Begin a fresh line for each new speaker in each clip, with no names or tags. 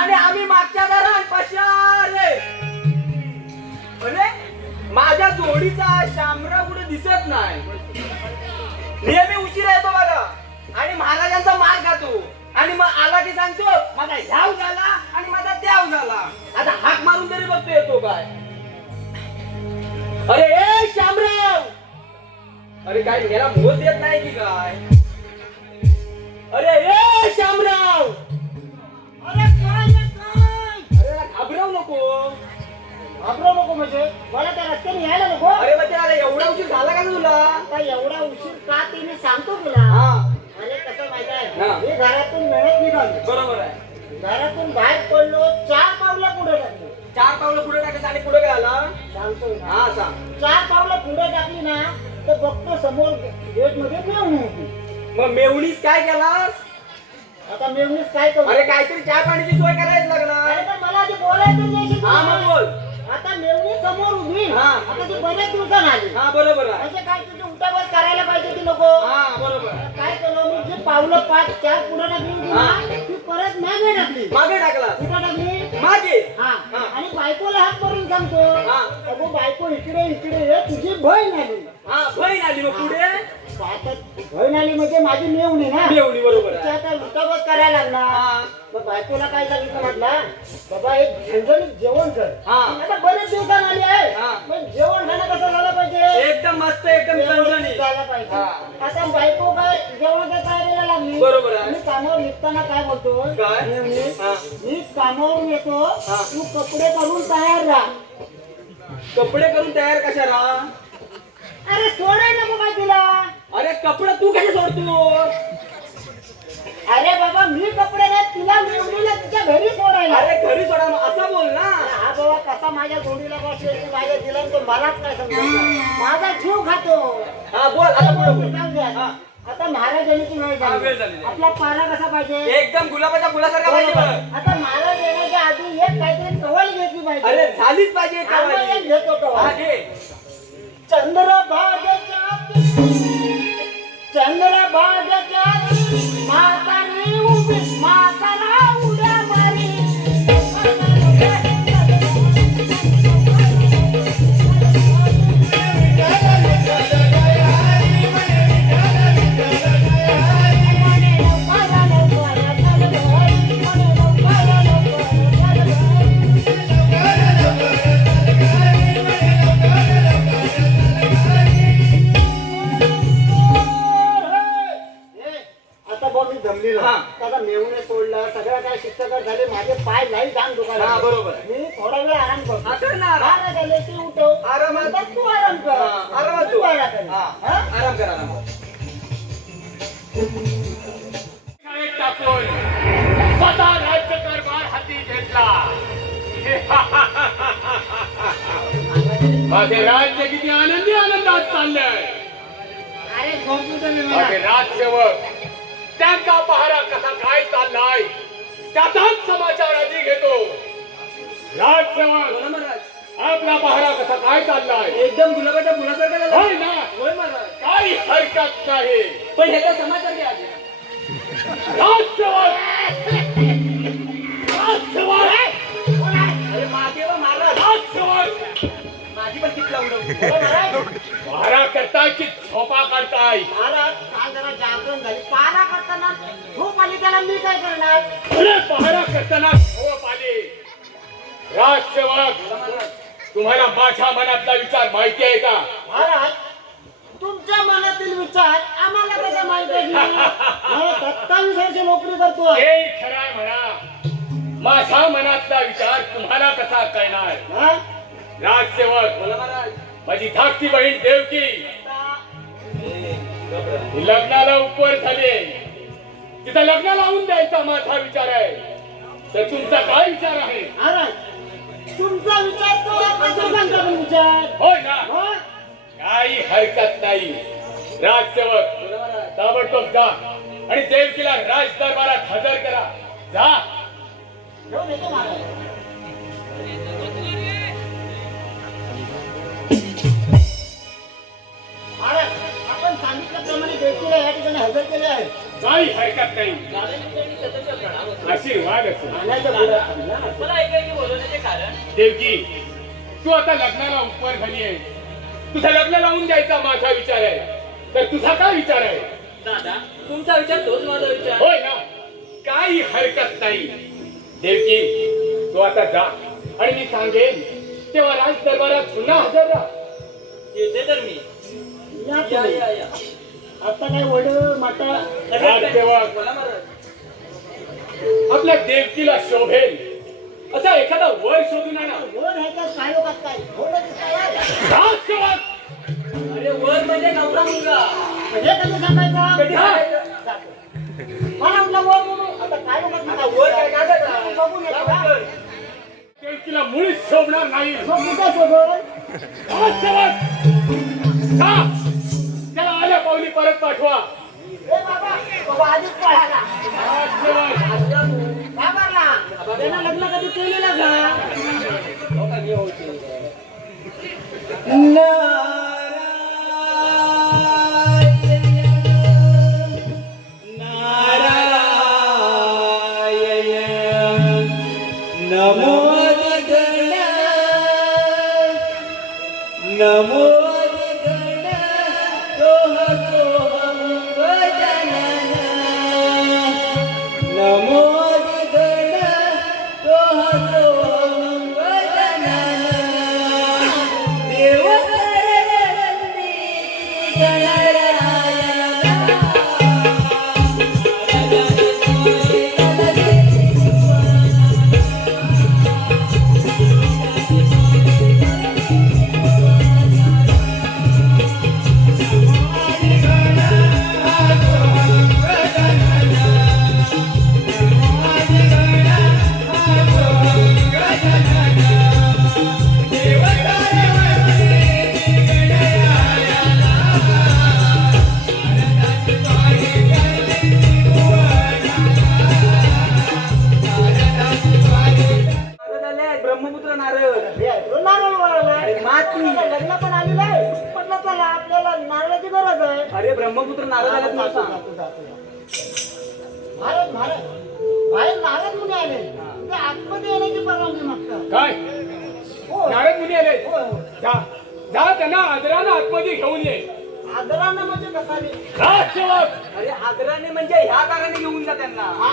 आणि आम्ही मागच्या दारात पशारे म्हणजे माझ्या जोडीचा शामराव कुठे दिसत नाही. नेहमी उशिरा येतो बघा. आणि महाराजांचा मार खातो आणि मग आला की सांगतो माझा ह्याव झाला आणि माझा त्याव झाला. आता हाक मारून तरी बघतो येतो काय. अरे ए शामराव! अरे काय मेला मोज येत नाही की काय? अरे ए शामराव!
घाबरू नको म्हणजे मला त्या रस्त्याने यायला नको.
अरे मग एवढा उशीर झाला का तुला?
आता एवढा उशीर का ते मी सांगतो तुला?
हा.
अरे कसं माहिती
हा.
आहे मी घरातून मिळत निघालो
बरोबर आहे.
घरातून बाहेर पडलो चार पावलं पुढे टाकलो.
चार पावलं पुढे टाकायचं आणि पुढे काय आला?
सांगतोय ना.
हा सांग.
चार पावलं पुढे टाकली ना तर बघतो समोर गेटमध्ये मेवणी होती.
मग मेवणीस काय केलास?
आता मेवणीच काय करू?
अरे काहीतरी चहा पाण्याची सोय करायच लागणार
अरे पण मला आधी बोलायचं नाही
हा मग बोल.
समोर उभी.
हा.
आता ती बऱ्याच दिवसानं आली.
हा बरोबर आहे.
म्हणजे काय तुझी उठाबस करायला पाहिजे की नको.
हा बरोबर आहे.
काय केलं मी जी पावलं पाच चार पुढे टाकली होती
हा.
ना ती परत मागे टाकली.
मागे टाकला.
कुठं टाकली
मागे.
हा.
हा.
आणि बायकोला हात करून सांगतो.
हा.
अगो बायको इकडे इकडे ये तुझी बहीण आली.
हा बहीण आली मग पुढे?
आता बहीण आली म्हणजे माझी मेवणी ना.
मेवणी बरोबर आहे.
आता उठाबस करायला लागला
हा.
बायकोला काय सांगितलं म्हटलं? बाबा एक झणझणीत जेवण कर.
हा.
आता बरेच दिवसानं आली आहे.
हा.
पण जेवण खाणं कसं झालं पाहिजे?
एकदम मस्त एकदम झणझणीत.
झालं पाहिजे. आता बायको काय जेवणाच्या तयारीला लागली.
बरोबर.
मी कामावर निघताना काय बोलतो?
हा.
मी कामावरून येतो. तू कपडे करून तयार राहा.
कपडे करून तयार कशाला?
अरे सोडाय नको काय तिला.
अरे कपडे तू कसे सोडतो
अरे बाबा मी कपडे नाही तिला मिळवलेला तिच्या घरी सोडायला
अरे घरी सोडा मग असं बोल ना
हा बाबा कसा माझ्या जोडीला बसले तू माझ्या दिला तो मलाच काय समजायचं माझा जीव खातो
हा बोल आता पुढे. हा.
आता वेळ
हा,
झाली. आपला पारा कसा पाहिजे
एकदम गुलाबाच्या फुलासारखा पाहिजे
बरोबर.
बघ.
आता महाराज येण्याच्या आधी एक काहीतरी कवल घेतली पाहिजे
अरे झालीच पाहिजे
हा,
कवाली.
घेतो
हा
कवल चंद्रभागेच्या सोडलं सगळं काय शिक्षक झाले माझे पाय नाही जाम दुखायला
हा,
लागले.
बरोबर आहे.
मी थोडा वेळ आराम करतो
हा, कर ना आराम.
महाराज आले की उठव
आरामात.
तू आराम कर
हा, आरामात
तू
झोप. हा,
हा?
आराम करा आराम
शाळेत टाकून स्वतः राज्यकारभार हाती घेतला माझे राज्य किती आनंदी आनंदात चाललंय
अरे झोपू दे
माझे. राजसेवक त्यांचा पहारा कसा काय चाललाय त्याचाच समाचार आधी घेतो. आपला पहारा कसा काय चाललाय?
एकदम गुलाबाच्या फुलासारखा झाला.
होय ना?
होय महाराज.
काही हरकत नाही.
पण ह्याचा समाचार घ्या आधी.
राजसेवक राजसेवक
अरे मागे वा महाराज.
राजसेवक
माझी पण कितला उडव
हो, महाराज.
पहारा करताय की झोपा काढताय?
महाराज काल जरा जागरण झाली. पारा करताना झोप आली त्याला मी काय करणार?
अरे पहारा करताना झोप आली. राजसेवक तुम्हाला माझ्या मनातला विचार माहिती आहे का?
महाराज तुमच्या मनातील विचार आम्हाला कसं माहिती आहे? मी सत्तावीस वर्ष नोकरी करतो
हे खरं आहे म्हणा. माझ्या मनातला विचार तुम्हाला कसा कळणार?
हा?
राजसेवक! माझी धाकटी बहीण देवकी! ही लग्नाला उपवर झाली. तिचं लग्न लावून द्यायचा माझा विचार आहे. तर तुमचा काय विचार आहे?
तुमचा विचार तो विचार.
होय ना?
हो?
काही हरकत नाही. राजसेवक ताबडतोब जा आणि देवकीला राज दरबारात हजर करा. जा.
सांगितल्याप्रमाणे देवकीला या ठिकाणी हजर केले आहे
काही हरकत नाही. आशीर्वाद असो
पाण्याच्या बुड्या खाल्ल्या.
मला एकाएकी बोलवण्याचे कारण?
देवकी तू आता लग्नाला उपवर झाली आहे तुझं लग्न लावून द्यायचा माझा विचार आहे. तर तुझा काय विचार आहे?
दादा तुमचा विचार तोच माझा विचार
होय ना? काही हरकत नाही. देवकी तू आता जा. आणि मी सांगेन तेव्हा राज दरबारात पुन्हा हजर राहा.
येते तर मी.
या तुम्ही. आता काय वड
महाराज
आपल्या देवकीला शोभेल असा एखादा वर शोधून आणा
वड ह्याच्यात काय लोकात काय वडच काय?
राजसेवक
अरे वर म्हणजे नवरा मुलगा
हे कधी सांगायचं? मला म्हटलं वर म्हणून आता काय लोकात
आता वर काय कागद आहे?
बघून येतो
जा
का?
वर.
देवकीला मुळीच शोभणार नाही
मग कुठं शोधल?
जा पावली परत पाठवा.
लग्न कधी केलेलं का
नमो
लग्न पण आलेलं आहे. म्हटलं चला आपल्याला नारळाची गरज आहे.
अरे ब्रह्मपुत्र नारद आले तुला
जातो,
सांग
जातो, जातो, जातो. महाराज महाराज बाहेर नारद मुनी आले. ते आतमध्ये येण्याची परवानगी मागतात.
काय?
हो.
नारद मुनी आले.
हो, हो.
जा. जा त्यांना आदरानं आतमध्ये घेऊन ये.
आदरानं म्हणजे कसा रे?
राजसेवक!
अरे आदराने म्हणजे ह्या कारणे घेऊन जा त्यांना.
हा?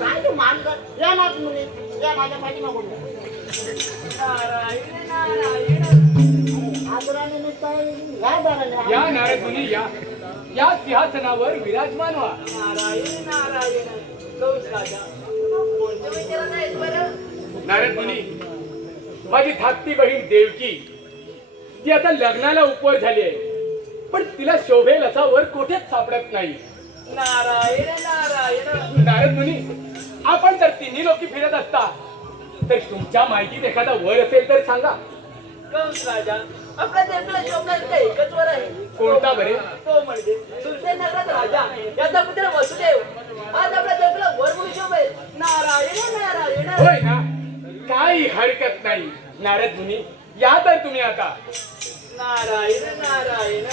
काय तू मानकर या नाथ मुनी. या माझ्या पाठीमागून. या.
नारायण नारायण
या
या या सिंहासनावर विराजमान व्हा
नारायण नारायण
नारद मुनी माझी धाकटी बहीण देवकी ती आता लग्नाला उपवर झाली आहे पण तिला शोभेल असा वर कुठेच सापडत नाही
नारायण नारायण
नारद मुनी आपण जर तिन्ही लोक फिरत असता तर तुमच्या माहितीत एखादा वर असेल तर सांगा.
कंस राजा? आपल्या एकच वर आहे.
कोणता बरे?
तो म्हणजे सुलतान नगरात राजा याचा पुत्र वसुदेव. आज आपल्या देवला वर म्हणून शोभेल. नारायण नारायण.
होय ना? काही हरकत नाही. नारद मुनी या तर तुम्ही आता.
नारायण नारायण.